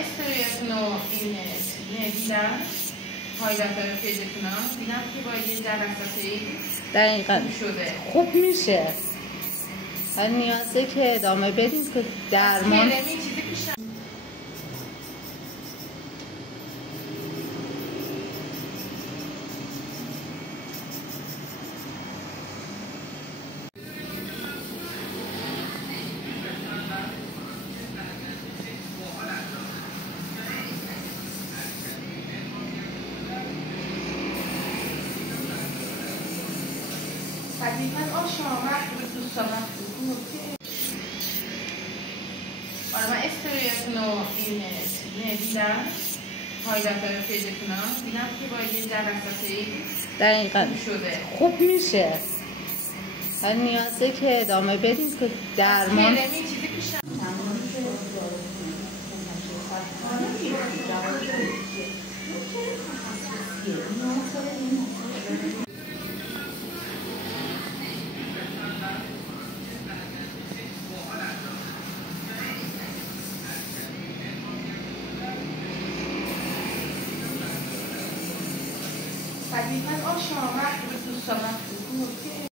استوریتون رو این دیدم هایلایت های پیجتون ها دیدم که با یه جلساتی دقیقا شده خوب میشه. ولی نیازه که ادامه بدیم که درمان چیزی پیشم حقیقا آشنا وقت به دوستان وقت من استوریتون رو این دیدم هایلایت های پیجتون ها دیدم که با یه جلساتی دقیقا شده خوب میشه. ولی نیازه که ادامه بدیم که درمان چیزی پیشم حقیقا آشنا وقت به دوستان وقت